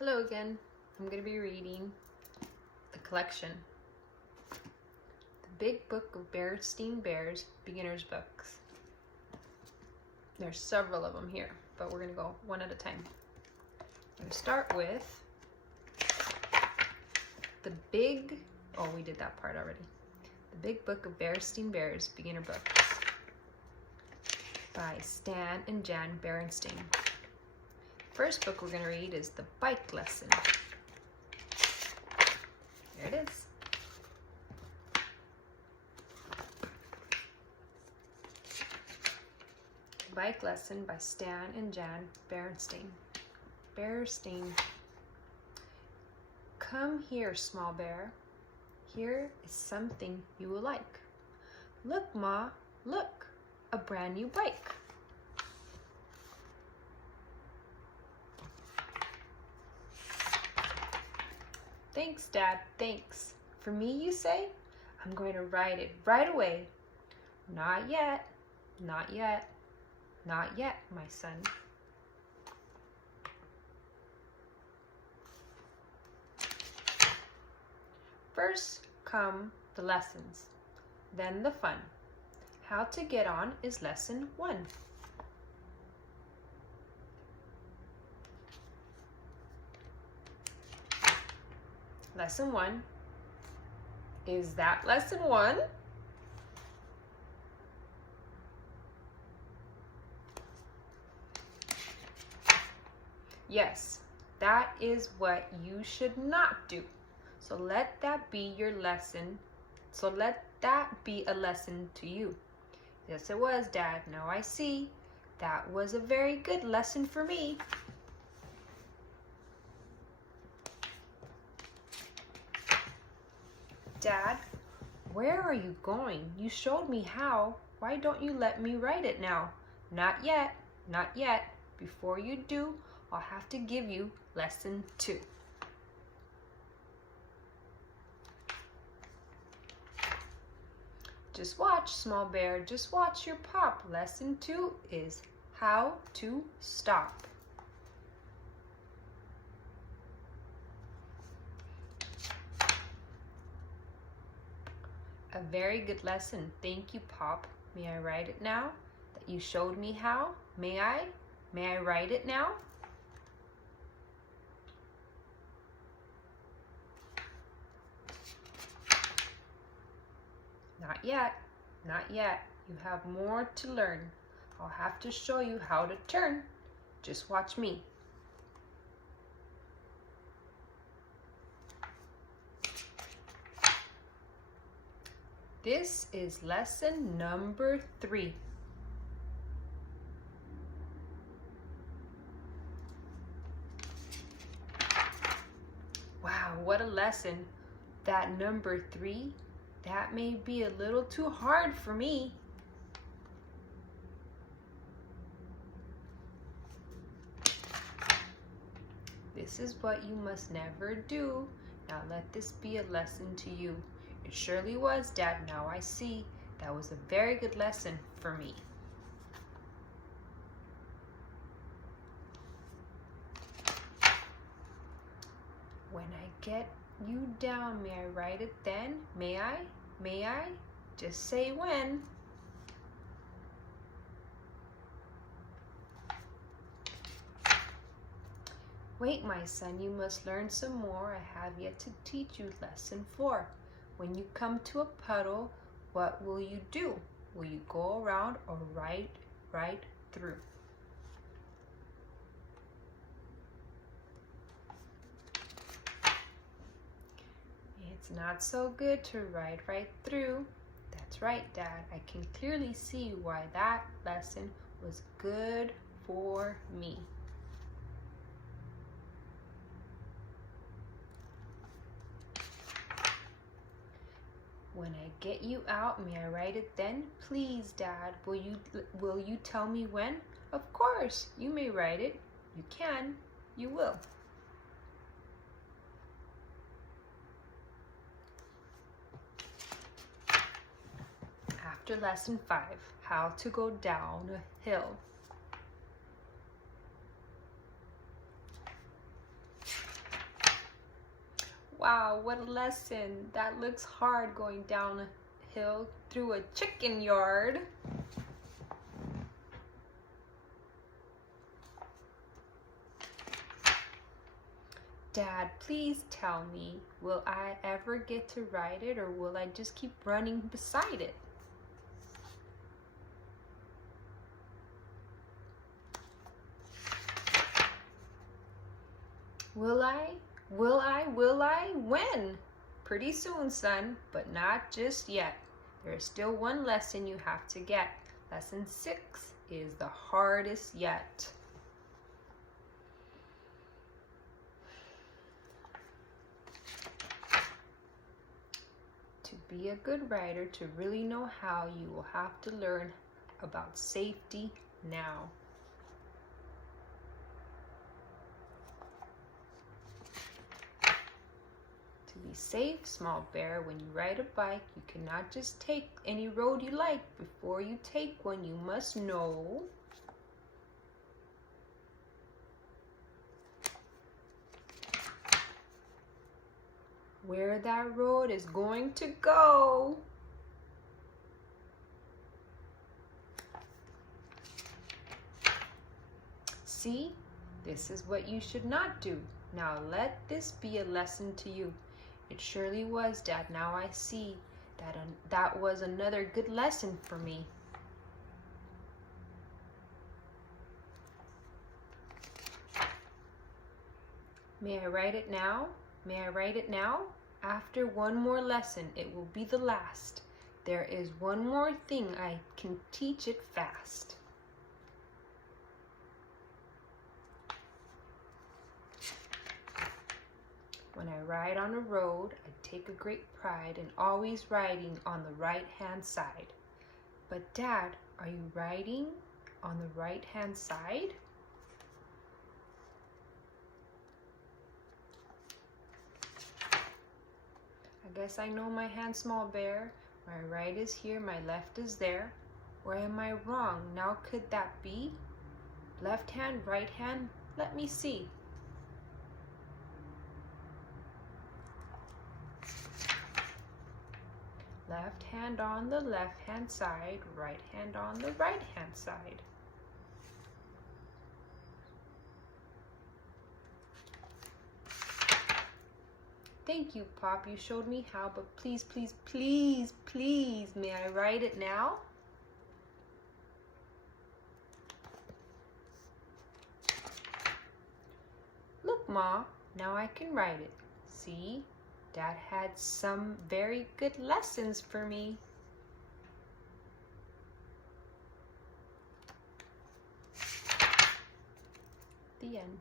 Hello again. I'm going to be reading the collection, The Big Book of Berenstain Bears Beginner's Books. There's several of them here, but we're going to go one at a time. I'm going to start with we did that part already. The Big Book of Berenstain Bears Beginner Books by Stan and Jan Berenstain. First book we're going to read is The Bike Lesson. There it is. The Bike Lesson by Stan and Jan Berenstain. Berenstain. Come here, small bear. Here is something you will like. Look, Ma, look, a brand new bike. Thanks, Dad, thanks. For me, you say? I'm going to ride it right away. Not yet, not yet, not yet, my son. First come the lessons, then the fun. How to get on is lesson 1. Lesson 1. Is that lesson 1? Yes, that is what you should not do. So let that be your lesson. So let that be a lesson to you. Yes, it was, Dad. Now I see. That was a very good lesson for me. Dad, where are you going? You showed me how. Why don't you let me write it now? Not yet, not yet. Before you do, I'll have to give you lesson 2. Just watch, small bear, just watch your pop. Lesson 2 is how to stop. A very good lesson. Thank you, Pop. May I write it now? That you showed me how? May I? May I write it now? Not yet. Not yet. You have more to learn. I'll have to show you how to turn. Just watch me. This is lesson number 3. Wow, what a lesson. That number 3, that may be a little too hard for me. This is what you must never do. Now let this be a lesson to you. It surely was, Dad. Now I see. That was a very good lesson for me. When I get you down, may I write it then? May I? May I? Just say when. Wait, my son, you must learn some more. I have yet to teach you lesson 4. When you come to a puddle, what will you do? Will you go around or right through? It's not so good to ride right through. That's right, Dad. I can clearly see why that lesson was good for me. When I get you out, may I write it then? Please, Dad, will you tell me when? Of course, you may write it. You can. You will. After lesson 5, how to go down a hill. Wow, what a lesson. That looks hard going down a hill through a chicken yard. Dad, please tell me, will I ever get to ride it, or will I just keep running beside it? Will I? Will I? Will I? When? Pretty soon, son, but not just yet. There's still one lesson you have to get. Lesson 6 is the hardest yet. To be a good rider, to really know how, you will have to learn about safety now. To be safe, small bear, when you ride a bike, you cannot just take any road you like. Before you take one, you must know where that road is going to go. See, this is what you should not do. Now let this be a lesson to you. It surely was, Dad. Now I see that that was another good lesson for me. May I write it now? May I write it now? After one more lesson, it will be the last. There is one more thing, I can teach it fast. When I ride on a road, I take a great pride in always riding on the right-hand side. But Dad, are you riding on the right-hand side? I guess I know my hand, small bear. My right is here, my left is there. Or am I wrong? Now could that be? Left hand, right hand, let me see. Left hand on the left hand side, right hand on the right hand side. Thank you, Pop. You showed me how, but please, please, please, please, may I write it now? Look, Ma, now I can write it. See? Dad had some very good lessons for me. The end.